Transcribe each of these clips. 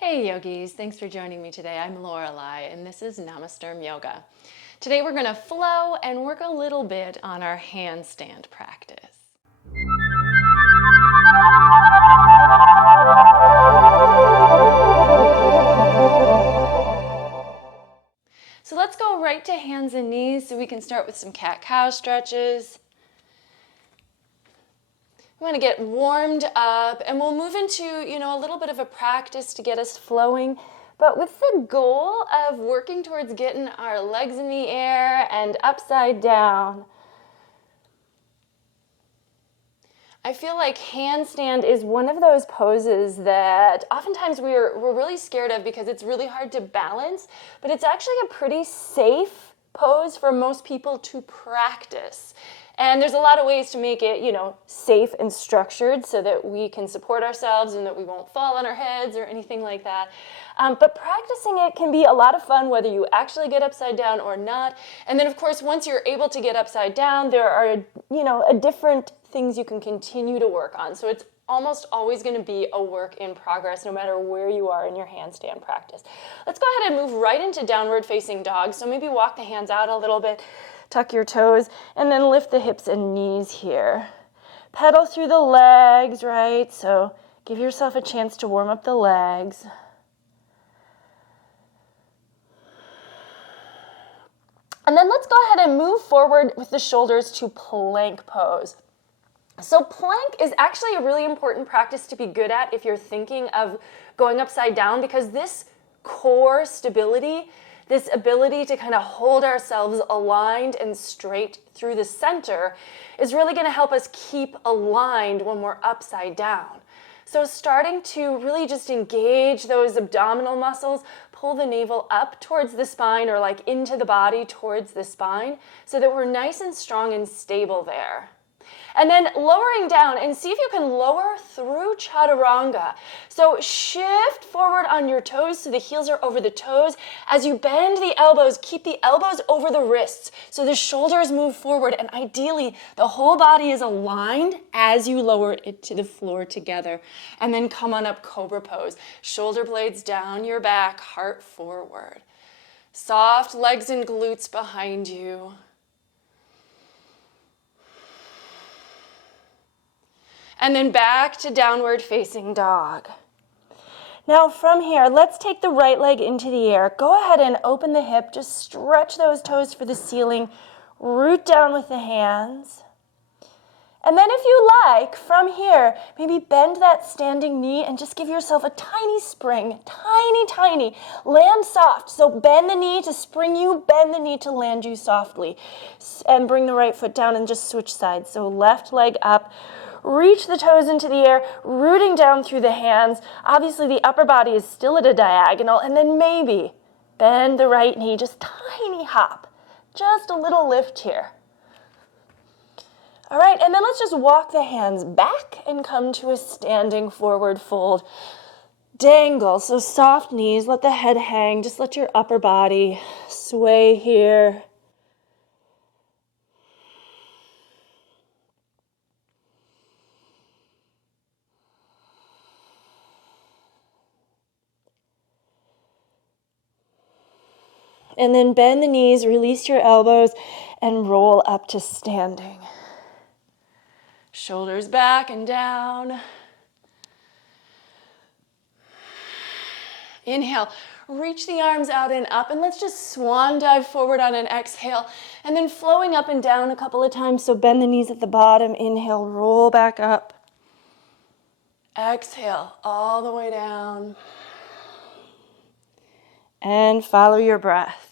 Hey yogis, thanks for joining me today. I'm Lorelei and this is Namasturm Yoga. Today we're going to flow and work a little bit on our handstand practice. So let's go right to hands and knees so we can start with some cat-cow stretches. We want to get warmed up and we'll move into, a little bit of a practice to get us flowing, but with the goal of working towards getting our legs in the air and upside down. I feel like handstand is one of those poses that oftentimes we're really scared of because it's really hard to balance, but it's actually a pretty safe pose for most people to practice. And there's a lot of ways to make it, safe and structured so that we can support ourselves and that we won't fall on our heads or anything like that. But practicing it can be a lot of fun whether you actually get upside down or not. And then, of course, once you're able to get upside down, there are, different things you can continue to work on. So it's almost always going to be a work in progress no matter where you are in your handstand practice. Let's go ahead and move right into downward facing dog. So maybe walk the hands out a little bit. Tuck your toes, and then lift the hips and knees here. Pedal through the legs, right? So give yourself a chance to warm up the legs. And then let's go ahead and move forward with the shoulders to plank pose. So plank is actually a really important practice to be good at if you're thinking of going upside down, because this core stability, this ability to kind of hold ourselves aligned and straight through the center is really going to help us keep aligned when we're upside down. So starting to really just engage those abdominal muscles, pull the navel up towards the spine or like into the body towards the spine so that we're nice and strong and stable there. And then lowering down, and see if you can lower through chaturanga. So shift forward on your toes so the heels are over the toes. As you bend the elbows, keep the elbows over the wrists so the shoulders move forward, and ideally the whole body is aligned as you lower it to the floor together. And then come on up, cobra pose. Shoulder blades down your back, heart forward. Soft legs and glutes behind you. And then back to downward facing dog. Now from here, let's take the right leg into the air. Go ahead and open the hip. Just stretch those toes for the ceiling. Root down with the hands. And then if you like, from here, maybe bend that standing knee and just give yourself a tiny spring. Tiny, tiny. Land soft. So bend the knee to spring you, bend the knee to land you softly. And bring the right foot down and just switch sides. So left leg up. Reach the toes into the air, rooting down through the hands. Obviously, the upper body is still at a diagonal. And then maybe bend the right knee, just tiny hop. Just a little lift here. All right, and then let's just walk the hands back and come to a standing forward fold. Dangle, so soft knees, let the head hang. Just let your upper body sway here. And then bend the knees, release your elbows, and roll up to standing. Shoulders back and down. Inhale, reach the arms out and up, and let's just swan dive forward on an exhale, and then flowing up and down a couple of times, so bend the knees at the bottom. Inhale, roll back up. Exhale, all the way down. And follow your breath.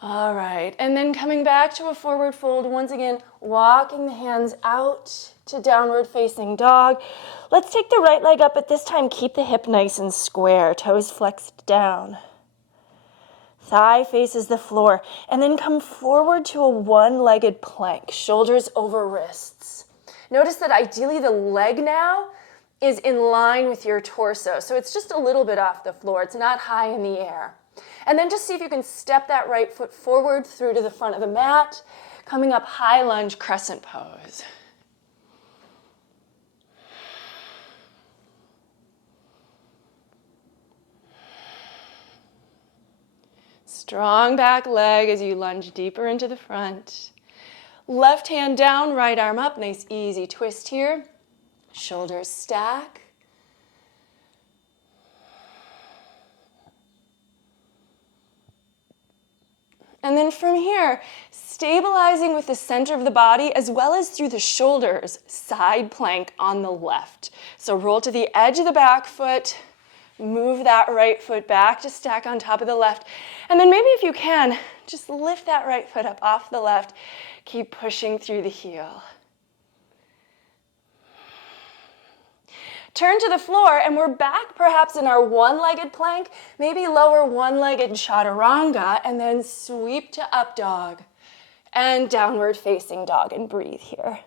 All right, and then coming back to a forward fold, once again, walking the hands out to downward facing dog. Let's take the right leg up, but this time keep the hip nice and square, toes flexed down. Thigh faces the floor, and then come forward to a one-legged plank, shoulders over wrists. Notice that ideally the leg now is in line with your torso. So it's just a little bit off the floor. It's not high in the air. And then just see if you can step that right foot forward through to the front of the mat, coming up high lunge crescent pose. Strong back leg as you lunge deeper into the front. Left hand down, right arm up. Nice easy twist here. Shoulders stack. And then from here, stabilizing with the center of the body as well as through the shoulders, side plank on the left. So roll to the edge of the back foot, move that right foot back to stack on top of the left. And then maybe if you can, just lift that right foot up off the left. Keep pushing through the heel. Turn to the floor, and we're back perhaps in our one-legged plank, maybe lower one-legged chaturanga, and then sweep to up dog and downward facing dog, and breathe here.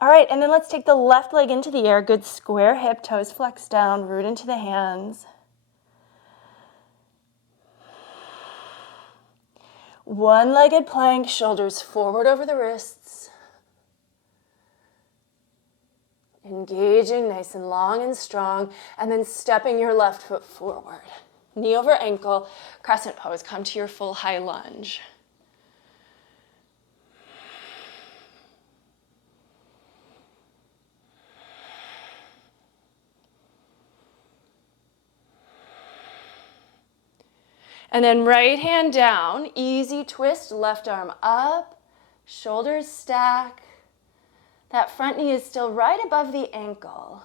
All right, and then let's take the left leg into the air. Good square hip, toes flex down, root into the hands. One-legged plank, shoulders forward over the wrists. Engaging nice and long and strong, and then stepping your left foot forward. Knee over ankle, crescent pose. Come to your full high lunge. And then right hand down, easy twist, left arm up, shoulders stack. That front knee is still right above the ankle.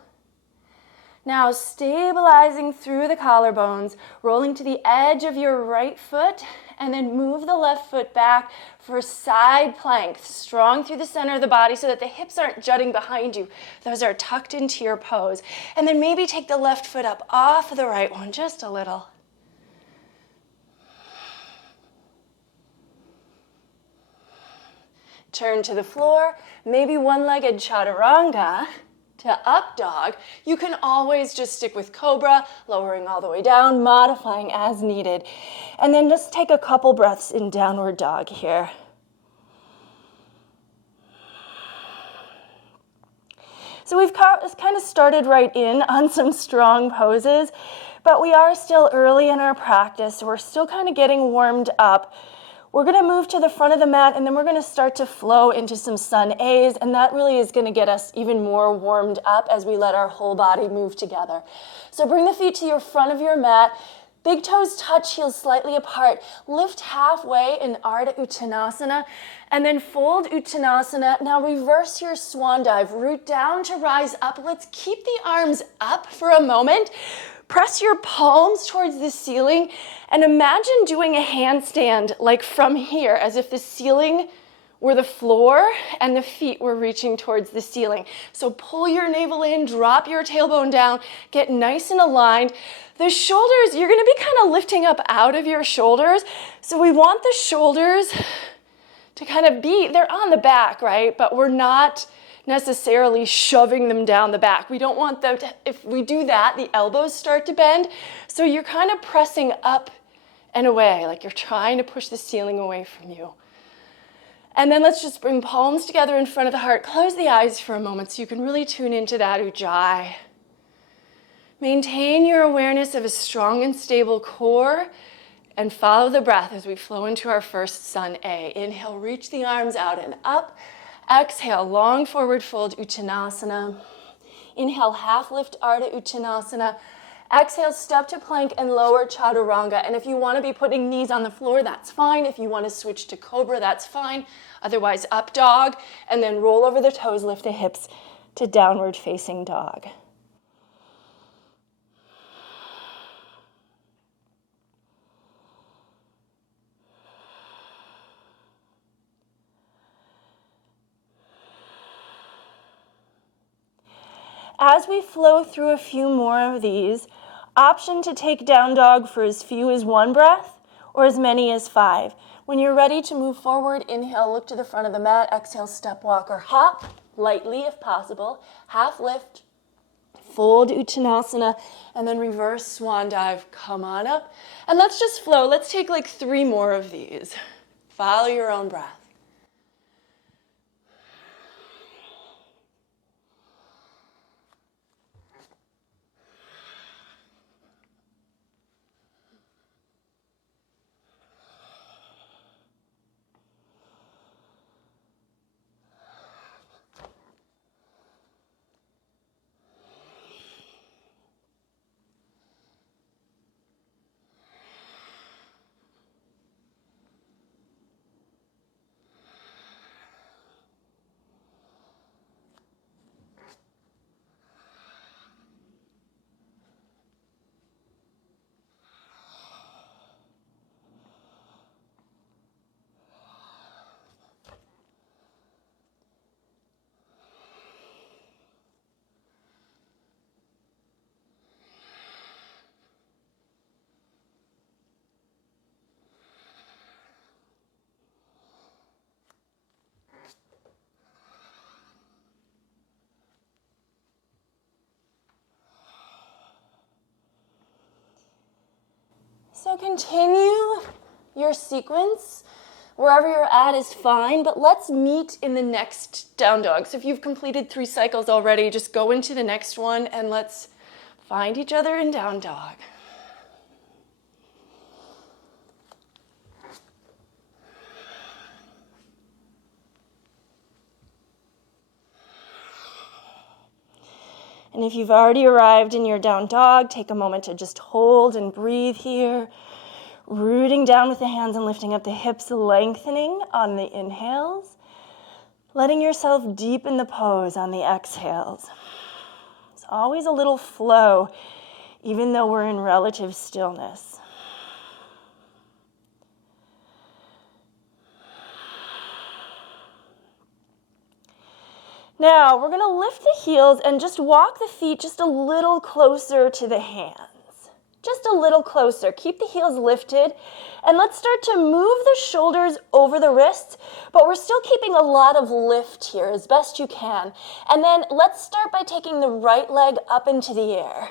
Now stabilizing through the collarbones, rolling to the edge of your right foot, and then move the left foot back for side plank, strong through the center of the body so that the hips aren't jutting behind you. Those are tucked into your pose. And then maybe take the left foot up off of the right one just a little. Turn to the floor, maybe one-legged chaturanga to up dog. You can always just stick with cobra, lowering all the way down, modifying as needed. And then just take a couple breaths in downward dog here. So we've kind of started right in on some strong poses, but we are still early in our practice, so we're still kind of getting warmed up. We're going to move to the front of the mat, and then we're going to start to flow into some sun A's, and that really is going to get us even more warmed up as we let our whole body move together. So bring the feet to your front of your mat. Big toes touch, heels slightly apart. Lift halfway in Ardha Uttanasana, and then fold Uttanasana. Now reverse your swan dive. Root down to rise up. Let's keep the arms up for a moment. Press your palms towards the ceiling and imagine doing a handstand like from here, as if the ceiling were the floor and the feet were reaching towards the ceiling. So pull your navel in, drop your tailbone down, get nice and aligned. The shoulders, you're going to be kind of lifting up out of your shoulders. So we want the shoulders to kind of be, they're on the back, right? But we're not necessarily shoving them down the back. We don't want them to, if we do that, the elbows start to bend. So you're kind of pressing up and away, like you're trying to push the ceiling away from you. And then let's just bring palms together in front of the heart. Close the eyes for a moment so you can really tune into that ujjayi. Maintain your awareness of a strong and stable core and follow the breath as we flow into our first sun A. Inhale, reach the arms out and up. Exhale, long forward fold, Uttanasana. Inhale, half lift, Ardha Uttanasana. Exhale, step to plank and lower chaturanga. And if you want to be putting knees on the floor, that's fine. If you want to switch to cobra, that's fine. Otherwise, up dog, and then roll over the toes, lift the hips to downward facing dog. As we flow through a few more of these, option to take down dog for as few as one breath or as many as 5. When you're ready to move forward, inhale, look to the front of the mat. Exhale, step, walk, or hop, lightly if possible. Half lift, fold Uttanasana, and then reverse swan dive. Come on up. And let's just flow. Let's take like 3 more of these. Follow your own breath. So continue your sequence. Wherever you're at is fine, but let's meet in the next down dog. So if you've completed 3 cycles already, just go into the next one and let's find each other in down dog. And if you've already arrived in your down dog, take a moment to just hold and breathe here. Rooting down with the hands and lifting up the hips, lengthening on the inhales. Letting yourself deepen the pose on the exhales. It's always a little flow, even though we're in relative stillness. Now, we're going to lift the heels and just walk the feet just a little closer to the hands. Just a little closer. Keep the heels lifted. And let's start to move the shoulders over the wrists, but we're still keeping a lot of lift here as best you can. And then let's start by taking the right leg up into the air.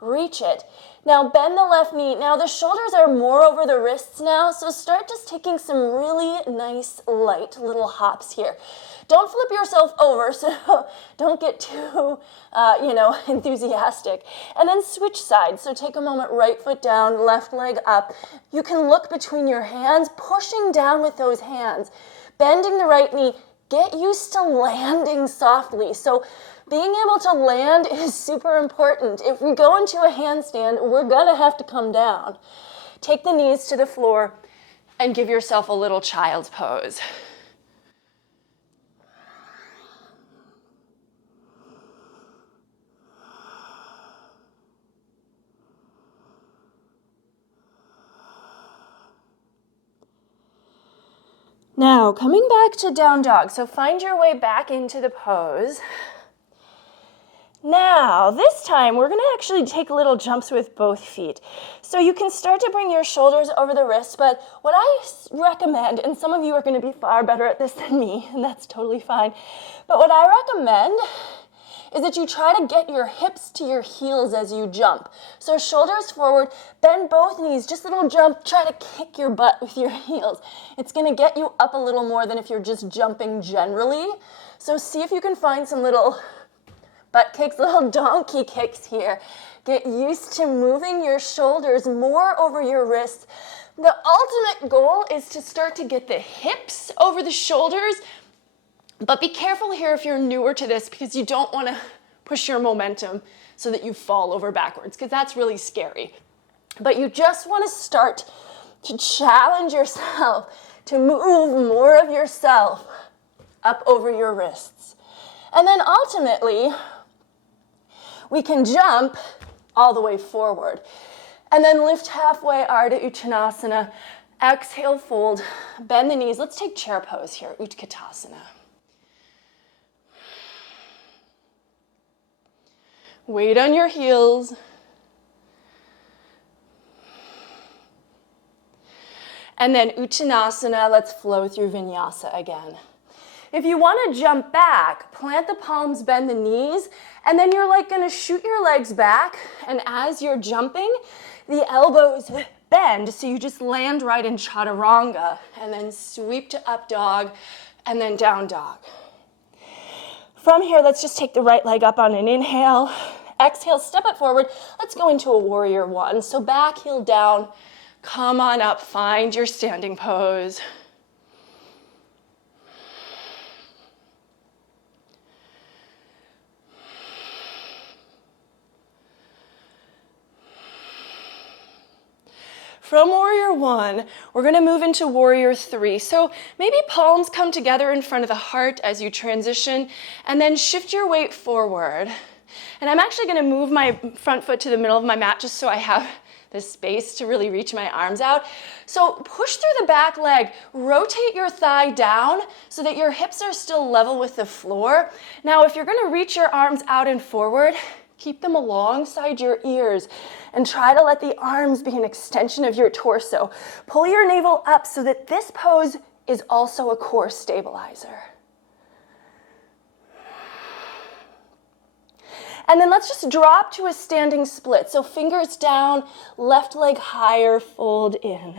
Reach it. Now bend the left knee. Now the shoulders are more over the wrists now, so start just taking some really nice light little hops here. Don't flip yourself over, so don't get too, enthusiastic. And then switch sides. So take a moment, right foot down, left leg up. You can look between your hands, pushing down with those hands. Bending the right knee. Get used to landing softly. So being able to land is super important. If we go into a handstand, we're gonna have to come down. Take the knees to the floor and give yourself a little child's pose. Now, coming back to down dog. So find your way back into the pose. Now, this time, we're going to actually take little jumps with both feet. So you can start to bring your shoulders over the wrists, but what I recommend, and some of you are going to be far better at this than me, and that's totally fine, but what I recommend is that you try to get your hips to your heels as you jump. So shoulders forward, bend both knees, just a little jump, try to kick your butt with your heels. It's going to get you up a little more than if you're just jumping generally. So see if you can find some little butt kicks, little donkey kicks here. Get used to moving your shoulders more over your wrists. The ultimate goal is to start to get the hips over the shoulders, but be careful here if you're newer to this because you don't want to push your momentum so that you fall over backwards because that's really scary. But you just want to start to challenge yourself to move more of yourself up over your wrists. And then ultimately, we can jump all the way forward. And then lift halfway, Ardha Uttanasana. Exhale, fold, bend the knees. Let's take chair pose here, Utkatasana. Weight on your heels. And then Uttanasana, let's flow through Vinyasa again. If you want to jump back, plant the palms, bend the knees, and then you're like going to shoot your legs back. And as you're jumping, the elbows bend, so you just land right in Chaturanga, and then sweep to up dog, and then down dog. From here, let's just take the right leg up on an inhale. Exhale, step it forward. Let's go into a warrior one. So back, heel down. Come on up, find your standing pose. From warrior one, we're going to move into warrior three. So maybe palms come together in front of the heart as you transition, and then shift your weight forward. And I'm actually going to move my front foot to the middle of my mat just so I have the space to really reach my arms out. So push through the back leg, rotate your thigh down so that your hips are still level with the floor. Now, if you're going to reach your arms out and forward, keep them alongside your ears and try to let the arms be an extension of your torso. Pull your navel up so that this pose is also a core stabilizer. And then let's just drop to a standing split. So fingers down, left leg higher, fold in.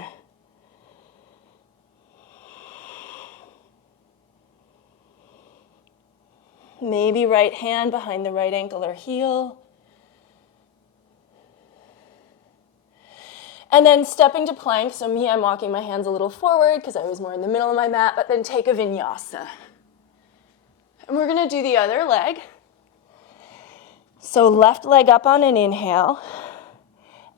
Maybe right hand behind the right ankle or heel. And then stepping to plank. So me, I'm walking my hands a little forward because I was more in the middle of my mat, but then take a vinyasa. And we're going to do the other leg. So left leg up on an inhale.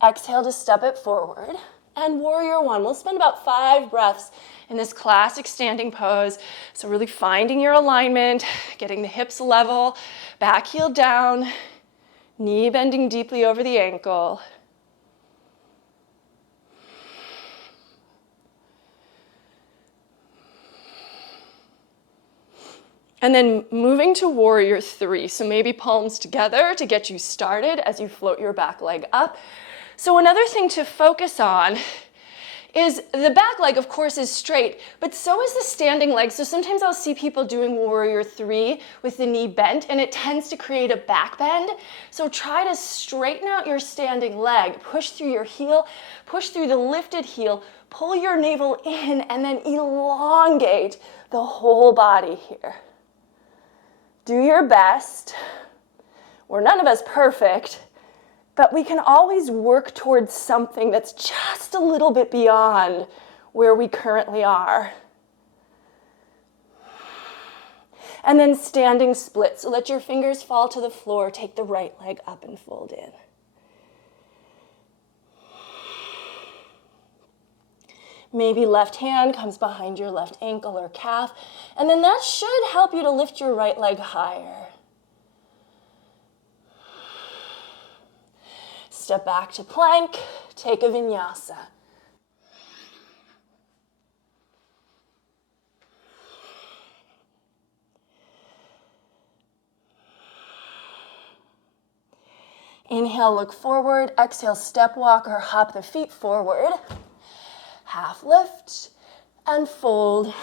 Exhale to step it forward. And warrior one. We'll spend about 5 breaths in this classic standing pose. So really finding your alignment, getting the hips level, back heel down, knee bending deeply over the ankle. And then moving to warrior three. So maybe palms together to get you started as you float your back leg up. So another thing to focus on is the back leg, of course, is straight, but so is the standing leg. So sometimes I'll see people doing warrior three with the knee bent, and it tends to create a back bend. So try to straighten out your standing leg. Push through your heel, push through the lifted heel, pull your navel in, and then elongate the whole body here. Do your best. We're none of us perfect, but we can always work towards something that's just a little bit beyond where we currently are. And then standing split. So let your fingers fall to the floor. Take the right leg up and fold in. Maybe left hand comes behind your left ankle or calf, and then that should help you to lift your right leg higher. Step back to plank, take a vinyasa. Inhale, look forward. Exhale, step walk or hop the feet forward. Half lift and fold.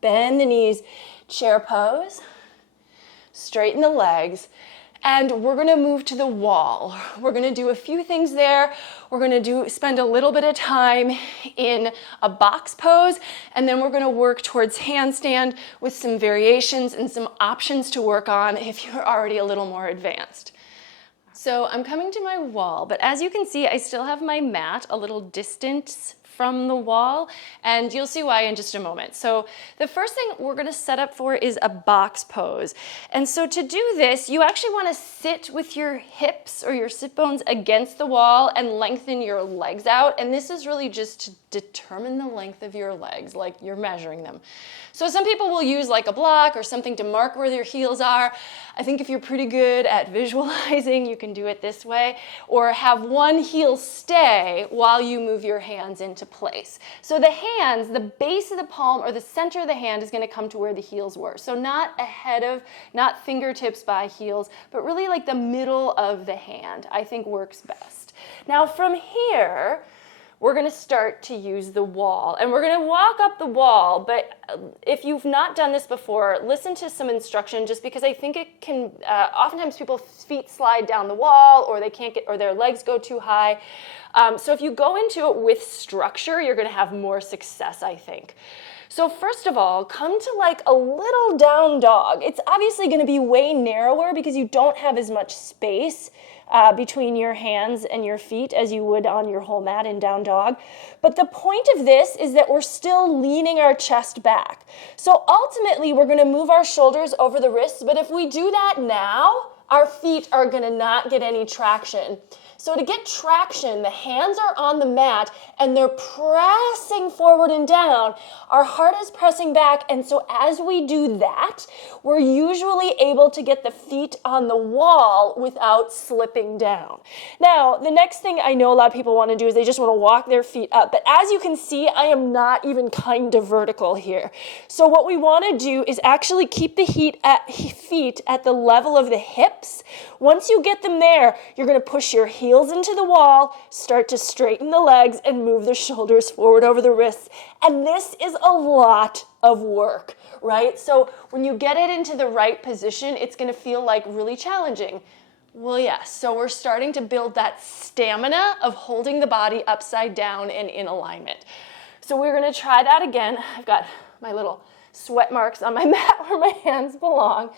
Bend the knees, chair pose. Straighten the legs. And we're going to move to the wall. We're going to do a few things there. We're going to spend a little bit of time in a box pose, and then we're going to work towards handstand with some variations and some options to work on if you're already a little more advanced. So I'm coming to my wall, but as you can see, I still have my mat a little distance from the wall, and you'll see why in just a moment. So the first thing we're going to set up for is a box pose. And so to do this, you actually want to sit with your hips or your sit bones against the wall and lengthen your legs out. And this is really just to determine the length of your legs, like you're measuring them. So some people will use like a block or something to mark where their heels are. I think if you're pretty good at visualizing, you can do it this way, or have one heel stay while you move your hands into place. So the hands, the base of the palm or the center of the hand is going to come to where the heels were. So not not fingertips by heels, but really like the middle of the hand, I think works best. Now from here, we're going to start to use the wall. And we're going to walk up the wall, but if you've not done this before, listen to some instruction, just because I think it can, oftentimes people's feet slide down the wall, or they can't get, or their legs go too high. So if you go into it with structure, you're going to have more success, I think. So first of all, come to like a little down dog. It's obviously going to be way narrower because you don't have as much space between your hands and your feet as you would on your whole mat in down dog. But the point of this is that we're still leaning our chest back. So ultimately, we're going to move our shoulders over the wrists, but if we do that now, our feet are going to not get any traction. So to get traction, the hands are on the mat and they're pressing forward and down. Our heart is pressing back, and so as we do that, we're usually able to get the feet on the wall without slipping down. Now, the next thing I know a lot of people want to do is they just want to walk their feet up. But as you can see, I am not even kind of vertical here. So what we want to do is actually keep the feet at the level of the hips. Once you get them there, you're going to push your heels into the wall, start to straighten the legs, and move the shoulders forward over the wrists. And this is a lot of work, right? So when you get it into the right position, it's going to feel like really challenging. Well, yes. So we're starting to build that stamina of holding the body upside down and in alignment. So we're going to try that again. I've got my little sweat marks on my mat where my hands belong.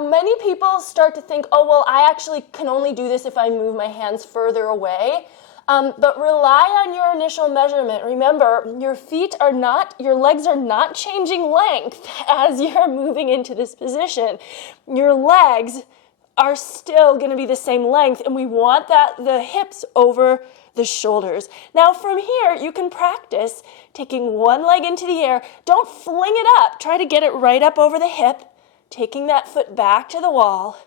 Many people start to think, oh, well, I actually can only do this if I move my hands further away. But rely on your initial measurement. Remember, your legs are not changing length as you're moving into this position. Your legs are still going to be the same length, and we want the hips over the shoulders. Now from here, you can practice taking one leg into the air. Don't fling it up. Try to get it right up over the hip, taking that foot back to the wall,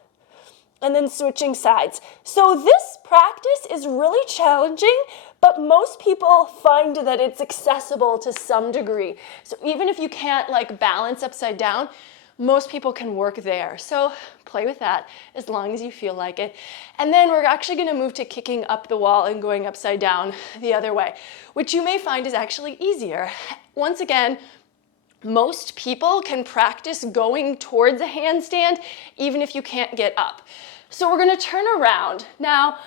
and then switching sides. So this practice is really challenging, but most people find that it's accessible to some degree. So even if you can't like balance upside down, most people can work there. So play with that as long as you feel like it. And then we're actually going to move to kicking up the wall and going upside down the other way, which you may find is actually easier. Once again, most people can practice going towards a handstand even if you can't get up. So we're going to turn around. Now,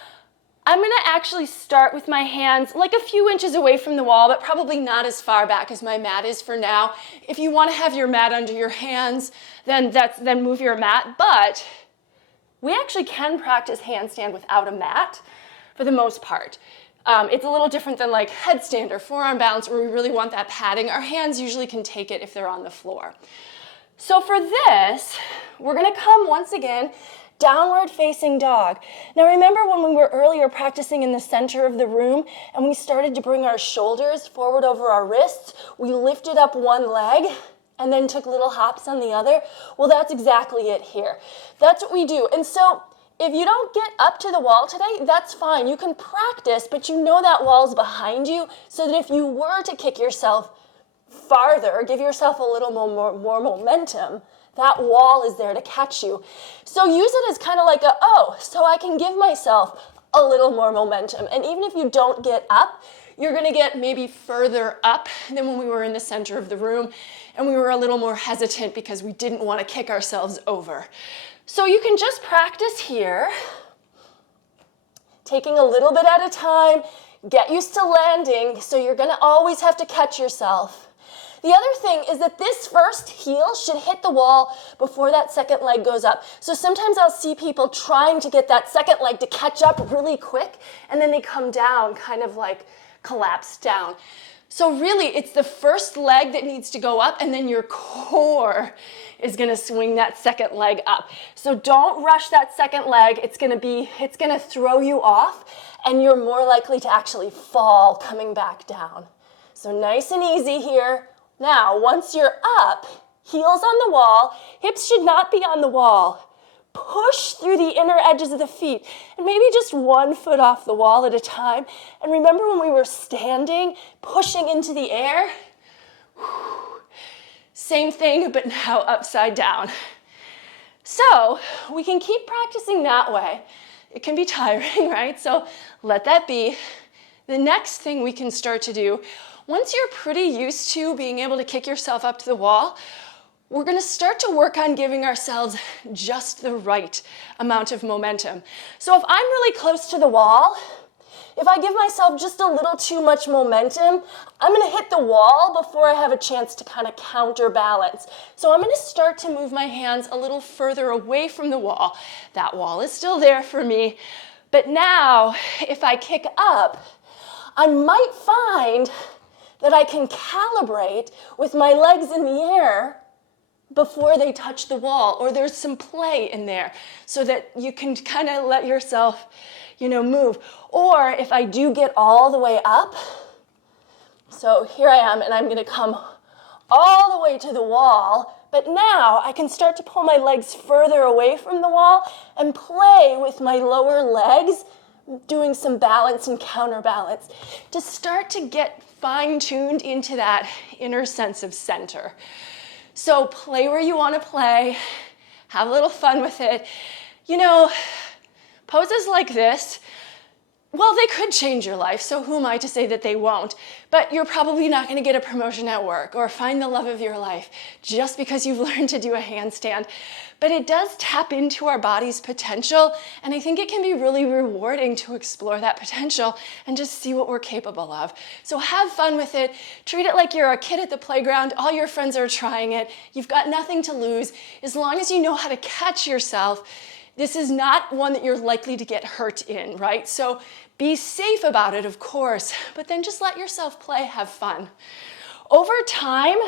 I'm going to actually start with my hands like a few inches away from the wall, but probably not as far back as my mat is for now. If you want to have your mat under your hands, then move your mat. But we actually can practice handstand without a mat for the most part. It's a little different than like headstand or forearm balance where we really want that padding. Our hands usually can take it if they're on the floor. So for this, we're going to come once again downward facing dog. Now remember when we were earlier practicing in the center of the room and we started to bring our shoulders forward over our wrists? We lifted up one leg and then took little hops on the other. Well, that's exactly it here. That's what we do. And so if you don't get up to the wall today, that's fine. You can practice, but you know that wall's behind you, so that if you were to kick yourself farther, give yourself a little more momentum, that wall is there to catch you. So use it as kind of like so I can give myself a little more momentum. And even if you don't get up, you're going to get maybe further up than when we were in the center of the room and we were a little more hesitant because we didn't want to kick ourselves over. So you can just practice here, taking a little bit at a time. Get used to landing, so you're going to always have to catch yourself. The other thing is that this first heel should hit the wall before that second leg goes up. So sometimes I'll see people trying to get that second leg to catch up really quick, and then they come down, kind of like collapse down. So really, it's the first leg that needs to go up, and then your core is going to swing that second leg up. So don't rush that second leg. It's going to throw you off, and you're more likely to actually fall coming back down. So nice and easy here. Now, once you're up, heels on the wall, hips should not be on the wall. Push through the inner edges of the feet, and maybe just one foot off the wall at a time. And remember when we were standing, pushing into the air? Same thing, but now upside down. So we can keep practicing that way. It can be tiring, right? So let that be. The next thing we can start to do, once you're pretty used to being able to kick yourself up to the wall, we're going to start to work on giving ourselves just the right amount of momentum. So if I'm really close to the wall, if I give myself just a little too much momentum, I'm going to hit the wall before I have a chance to kind of counterbalance. So I'm going to start to move my hands a little further away from the wall. That wall is still there for me. But now, if I kick up, I might find that I can calibrate with my legs in the air before they touch the wall, or there's some play in there so that you can kind of let yourself, move. Or if I do get all the way up, so here I am and I'm going to come all the way to the wall, but now I can start to pull my legs further away from the wall and play with my lower legs, doing some balance and counterbalance to start to get fine-tuned into that inner sense of center. So play where you want to play, have a little fun with it. Poses like this, well, they could change your life, so who am I to say that they won't? But you're probably not going to get a promotion at work or find the love of your life just because you've learned to do a handstand. But it does tap into our body's potential, and I think it can be really rewarding to explore that potential and just see what we're capable of. So have fun with it. Treat it like you're a kid at the playground. All your friends are trying it. You've got nothing to lose. As long as you know how to catch yourself, this is not one that you're likely to get hurt in, right? So be safe about it, of course, but then just let yourself play, have fun. Over time,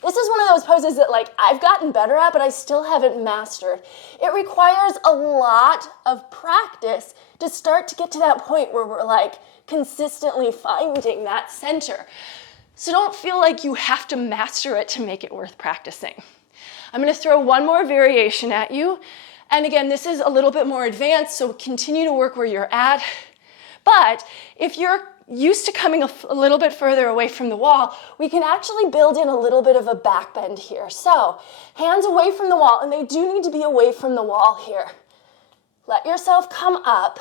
this is one of those poses that I've gotten better at, but I still haven't mastered. It requires a lot of practice to start to get to that point where we're consistently finding that center. So don't feel like you have to master it to make it worth practicing. I'm going to throw one more variation at you. And again, this is a little bit more advanced, so continue to work where you're at. But if you're used to coming a little bit further away from the wall, we can actually build in a little bit of a back bend here. So hands away from the wall, and they do need to be away from the wall here. Let yourself come up.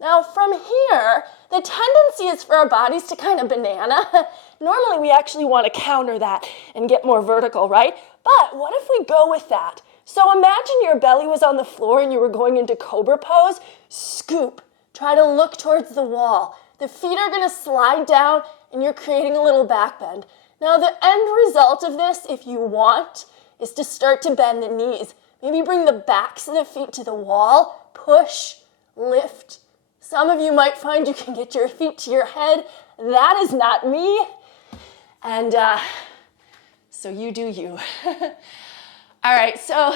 Now from here, the tendency is for our bodies to kind of banana. Normally we actually want to counter that and get more vertical, right? But what if we go with that? So imagine your belly was on the floor and you were going into cobra pose. Scoop. Try to look towards the wall. The feet are going to slide down and you're creating a little back bend. Now the end result of this, if you want, is to start to bend the knees. Maybe bring the backs of the feet to the wall. Push, lift. Some of you might find you can get your feet to your head. That is not me. And so you do you. All right, so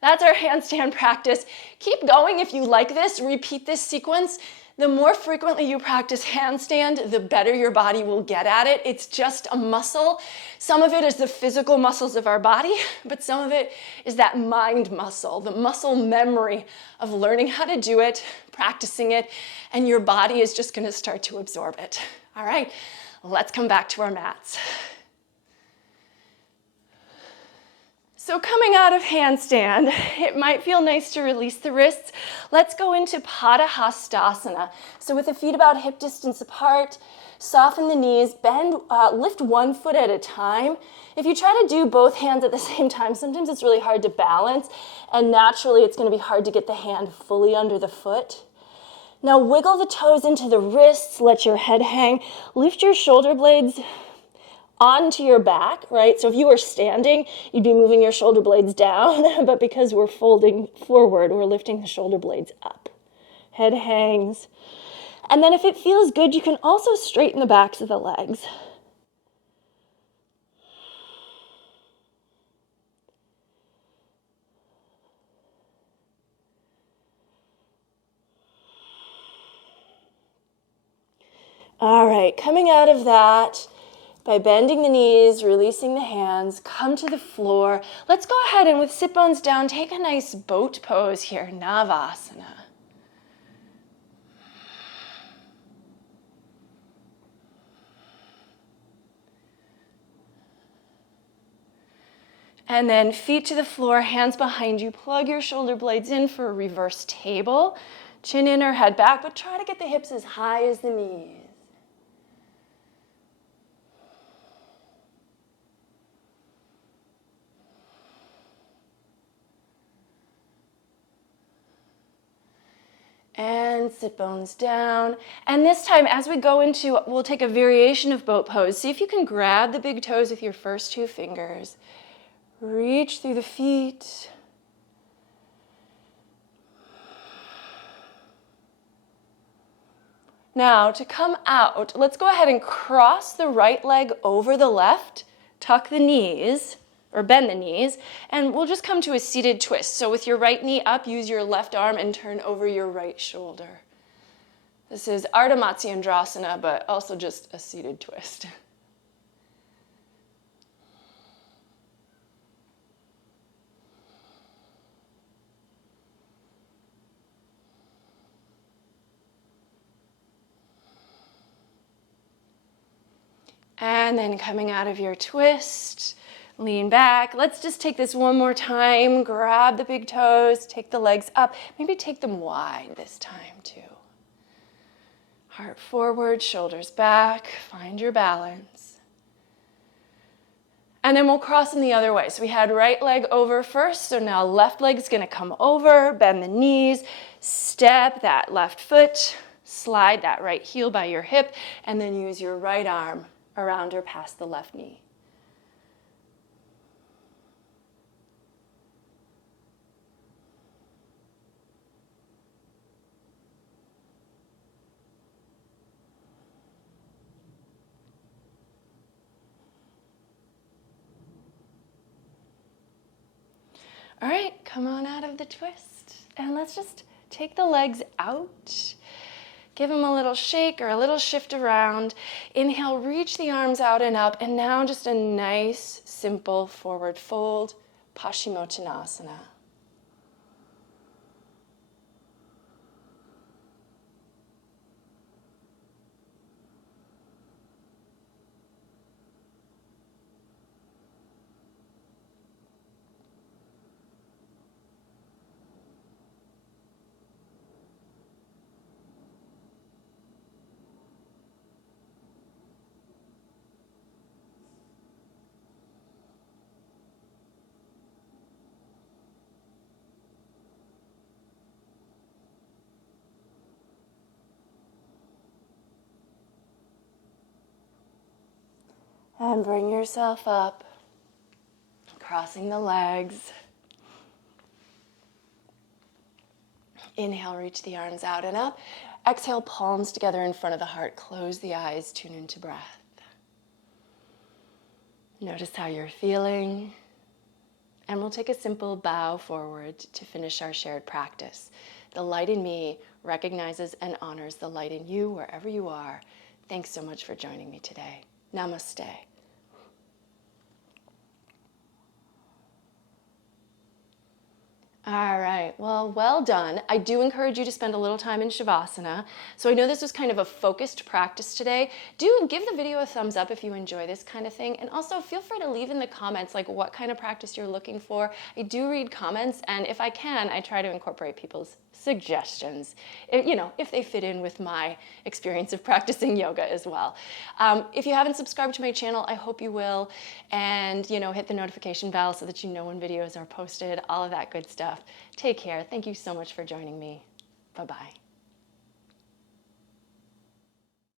that's our handstand practice. Keep going if you like this. Repeat this sequence. The more frequently you practice handstand, the better your body will get at it. It's just a muscle. Some of it is the physical muscles of our body, but some of it is that mind muscle, the muscle memory of learning how to do it, practicing it, and your body is just going to start to absorb it. All right, let's come back to our mats. So coming out of handstand, it might feel nice to release the wrists. Let's go into Padahastasana. So with the feet about hip distance apart, soften the knees, bend, lift one foot at a time. If you try to do both hands at the same time, sometimes it's really hard to balance, and naturally it's going to be hard to get the hand fully under the foot. Now wiggle the toes into the wrists, let your head hang, lift your shoulder blades onto your back, right? So if you were standing, you'd be moving your shoulder blades down, but because we're folding forward, we're lifting the shoulder blades up. Head hangs. And then if it feels good, you can also straighten the backs of the legs. All right, coming out of that, by bending the knees, releasing the hands, come to the floor. Let's go ahead and with sit bones down, take a nice boat pose here, Navasana. And then feet to the floor, hands behind you. Plug your shoulder blades in for a reverse table. Chin in or head back, but try to get the hips as high as the knees. And sit bones down. And this time, as we go into, we'll take a variation of boat pose. See if you can grab the big toes with your first two fingers. Reach through the feet. Now, to come out, let's go ahead and cross the right leg over the left, tuck the knees, or bend the knees, and we'll just come to a seated twist. So with your right knee up, use your left arm and turn over your right shoulder. This is Ardha Matsyendrasana, but also just a seated twist. And then coming out of your twist, lean back. Let's just take this one more time. Grab the big toes, take the legs up. Maybe take them wide this time too. Heart forward, shoulders back. Find your balance. And then we'll cross them the other way. So we had right leg over first. So now left leg's gonna come over, bend the knees, step that left foot, slide that right heel by your hip, and then use your right arm around or past the left knee. All right, come on out of the twist. And let's just take the legs out. Give them a little shake or a little shift around. Inhale, reach the arms out and up. And now just a nice, simple forward fold, Paschimottanasana. And bring yourself up, crossing the legs. Inhale, reach the arms out and up. Exhale, palms together in front of the heart. Close the eyes, tune into breath. Notice how you're feeling. And we'll take a simple bow forward to finish our shared practice. The light in me recognizes and honors the light in you wherever you are. Thanks so much for joining me today. Namaste. All right, well done. I do encourage you to spend a little time in Shavasana. So I know this was kind of a focused practice today. Do give the video a thumbs up if you enjoy this kind of thing. And also feel free to leave in the comments like what kind of practice you're looking for. I do read comments, and if I can, I try to incorporate people's suggestions, if they fit in with my experience of practicing yoga as well. If you haven't subscribed to my channel, I hope you will. And, hit the notification bell so that you know when videos are posted, all of that good stuff. Take care. Thank you so much for joining me. Bye-bye.